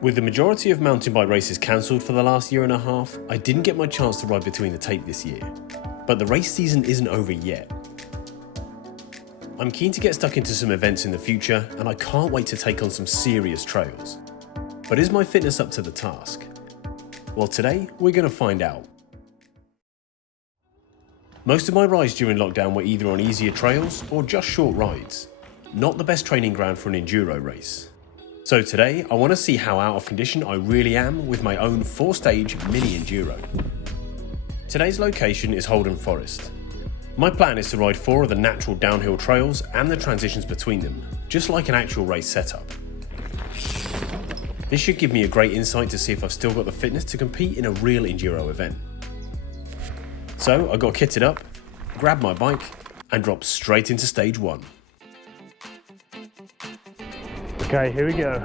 With the majority of mountain bike races cancelled for the last year and a half, I didn't get my chance to ride between the tape this year. But the race season isn't over yet. I'm keen to get stuck into some events in the future, and I can't wait to take on some serious trails. But is my fitness up to the task? Well, today we're going to find out. Most of my rides during lockdown were either on easier trails or just short rides. Not the best training ground for an enduro race. So today I want to see how out of condition I really am with my own 4-stage mini enduro. Today's location is Holden Forest. My plan is to ride 4 of the natural downhill trails and the transitions between them, just like an actual race setup. This should give me a great insight to see if I've still got the fitness to compete in a real enduro event. So I got kitted up, grabbed my bike and dropped straight into stage 1. Okay, here we go.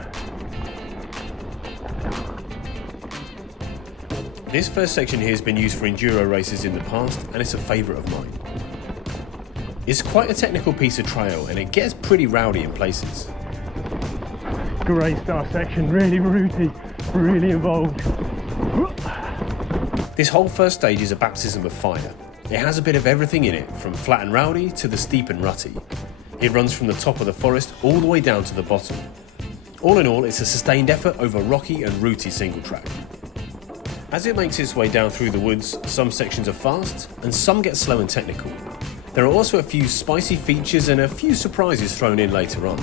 This first section here has been used for enduro races in the past and it's a favourite of mine. It's quite a technical piece of trail and it gets pretty rowdy in places. Great start section, really rooty, really involved. This whole first stage is a baptism of fire. It has a bit of everything in it, from flat and rowdy to the steep and rutty. It runs from the top of the forest all the way down to the bottom. All in all, it's a sustained effort over rocky and rooty single track. As it makes its way down through the woods, some sections are fast and some get slow and technical. There are also a few spicy features and a few surprises thrown in later on.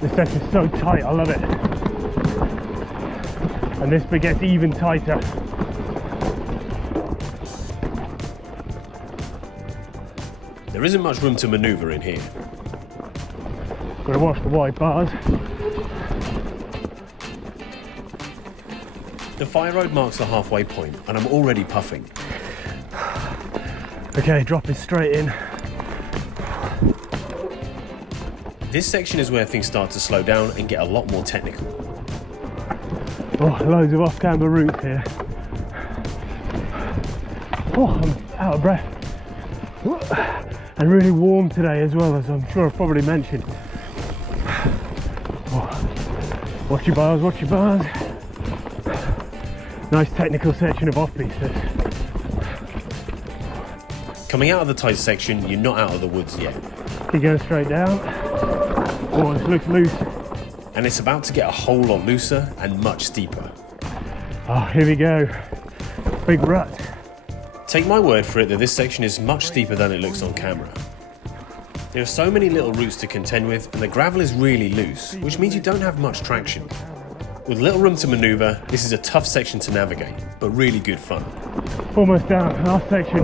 This section's so tight, I love it. And this bit gets even tighter. There isn't much room to manoeuvre in here. Gotta watch the wide bars. The fire road marks the halfway point and I'm already puffing. Okay, dropping straight in. This section is where things start to slow down and get a lot more technical. Oh, loads of off-camber routes here. Oh, I'm out of breath. And really warm today as well, as I'm sure I've probably mentioned. Oh, watch your bars, watch your bars. Nice technical section of off-pisters. Coming out of the tight section, you're not out of the woods yet. Keep going straight down. Oh, this looks loose. And it's about to get a whole lot looser and much steeper. Oh, here we go. Big rut. Take my word for it that this section is much steeper than it looks on camera. There are so many little roots to contend with and the gravel is really loose, which means you don't have much traction. With little room to manoeuvre, this is a tough section to navigate, but really good fun. Almost down, last section.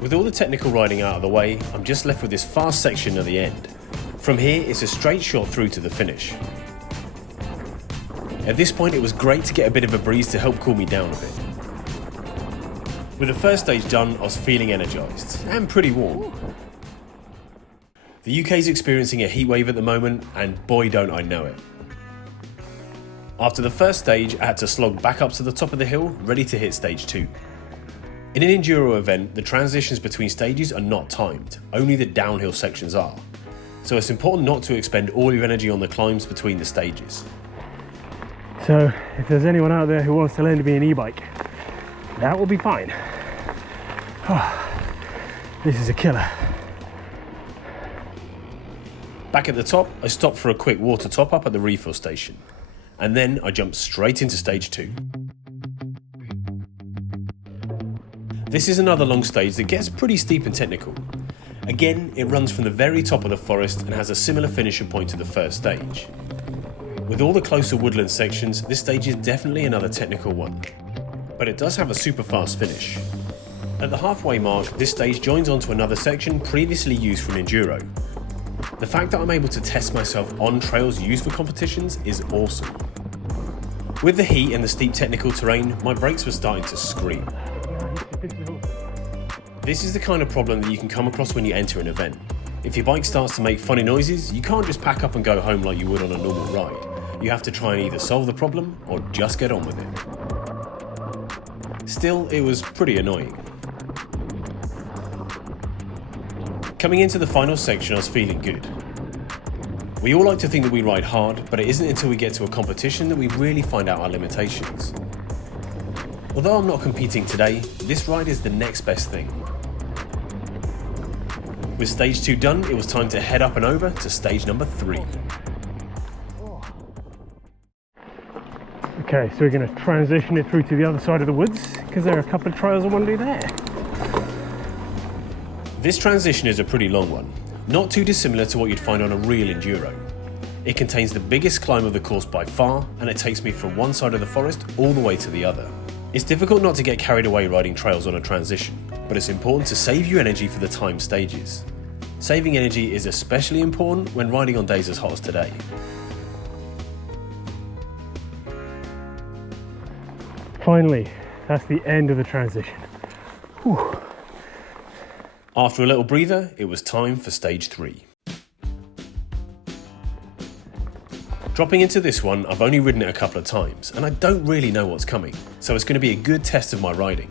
With all the technical riding out of the way, I'm just left with this fast section at the end. From here, it's a straight shot through to the finish. At this point, it was great to get a bit of a breeze to help cool me down a bit. With the first stage done, I was feeling energised and pretty warm. The UK is experiencing a heatwave at the moment, and boy don't I know it. After the first stage, I had to slog back up to the top of the hill, ready to hit stage 2. In an enduro event, the transitions between stages are not timed, only the downhill sections are. So it's important not to expend all your energy on the climbs between the stages. So if there's anyone out there who wants to learn to be an e-bike, that will be fine. Oh, this is a killer. Back at the top, I stopped for a quick water top up at the refill station. And then I jumped straight into stage 2. This is another long stage that gets pretty steep and technical. Again, it runs from the very top of the forest and has a similar finishing point to the first stage. With all the closer woodland sections, this stage is definitely another technical one. But it does have a super fast finish. At the halfway mark, this stage joins onto another section previously used for an enduro. The fact that I'm able to test myself on trails used for competitions is awesome. With the heat and the steep technical terrain, my brakes were starting to scream. This is the kind of problem that you can come across when you enter an event. If your bike starts to make funny noises, you can't just pack up and go home like you would on a normal ride. You have to try and either solve the problem or just get on with it. Still, it was pretty annoying. Coming into the final section, I was feeling good. We all like to think that we ride hard, but it isn't until we get to a competition that we really find out our limitations. Although I'm not competing today, this ride is the next best thing. With stage 2 done, it was time to head up and over to stage number 3. Okay, so we're going to transition it through to the other side of the woods because there are a couple of trails I want to do there. This transition is a pretty long one, not too dissimilar to what you'd find on a real Enduro. It contains the biggest climb of the course by far, and it takes me from one side of the forest all the way to the other. It's difficult not to get carried away riding trails on a transition, but it's important to save your energy for the timed stages. Saving energy is especially important when riding on days as hot as today. Finally, that's the end of the transition. Whew. After a little breather, it was time for stage 3. Dropping into this one, I've only ridden it a couple of times, and I don't really know what's coming, so it's going to be a good test of my riding.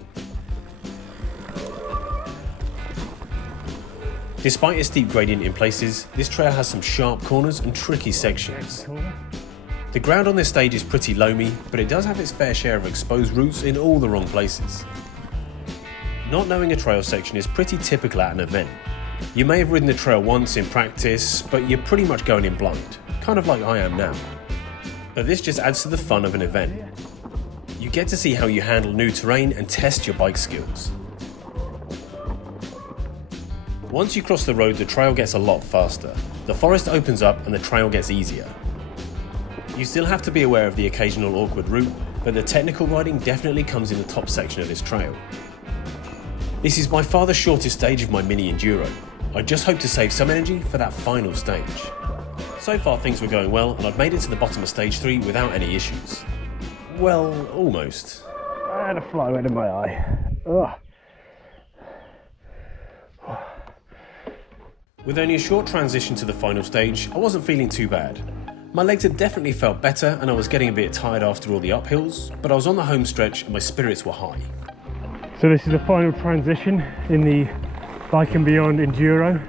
Despite a steep gradient in places, this trail has some sharp corners and tricky sections. The ground on this stage is pretty loamy, but it does have its fair share of exposed roots in all the wrong places. Not knowing a trail section is pretty typical at an event. You may have ridden the trail once in practice, but you're pretty much going in blind, kind of like I am now. But this just adds to the fun of an event. You get to see how you handle new terrain and test your bike skills. Once you cross the road, the trail gets a lot faster. The forest opens up and the trail gets easier. You still have to be aware of the occasional awkward route, but the technical riding definitely comes in the top section of this trail. This is by far the shortest stage of my mini Enduro. I just hope to save some energy for that final stage. So far things were going well, and I've made it to the bottom of stage 3 without any issues. Well, almost. I had a fly went in my eye. Ugh. With only a short transition to the final stage, I wasn't feeling too bad. My legs had definitely felt better and I was getting a bit tired after all the uphills, but I was on the home stretch and my spirits were high. So this is the final transition in the Bike and Beyond Enduro.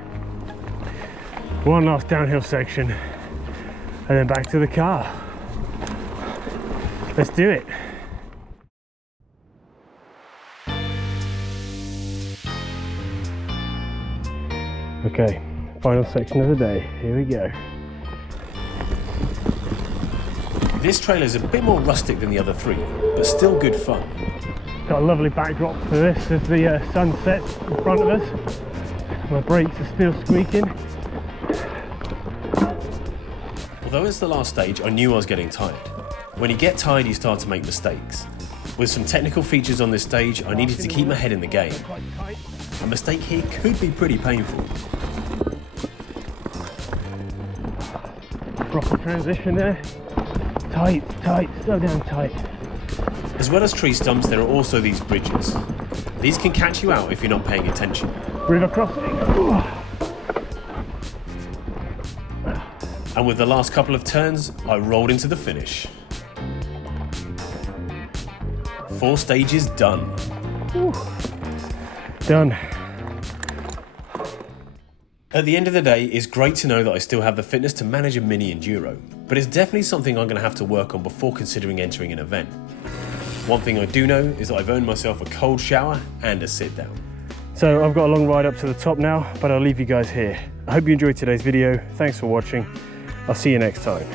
One last downhill section and then back to the car. Let's do it. Okay, final section of the day. Here we go. This trail is a bit more rustic than the other 3, but still good fun. Got a lovely backdrop for this as the sun sets in front of us. My brakes are still squeaking. Although it's the last stage, I knew I was getting tired. When you get tired, you start to make mistakes. With some technical features on this stage, I needed to keep my head in the game. A mistake here could be pretty painful. Proper transition there. Tight, tight, so damn tight. As well as tree stumps, there are also these bridges. These can catch you out if you're not paying attention. River crossing. Ooh. And with the last couple of turns, I rolled into the finish. 4 stages done. Ooh. Done. At the end of the day, it's great to know that I still have the fitness to manage a mini Enduro, but it's definitely something I'm going to have to work on before considering entering an event. One thing I do know is that I've earned myself a cold shower and a sit down. So I've got a long ride up to the top now, but I'll leave you guys here. I hope you enjoyed today's video. Thanks for watching. I'll see you next time.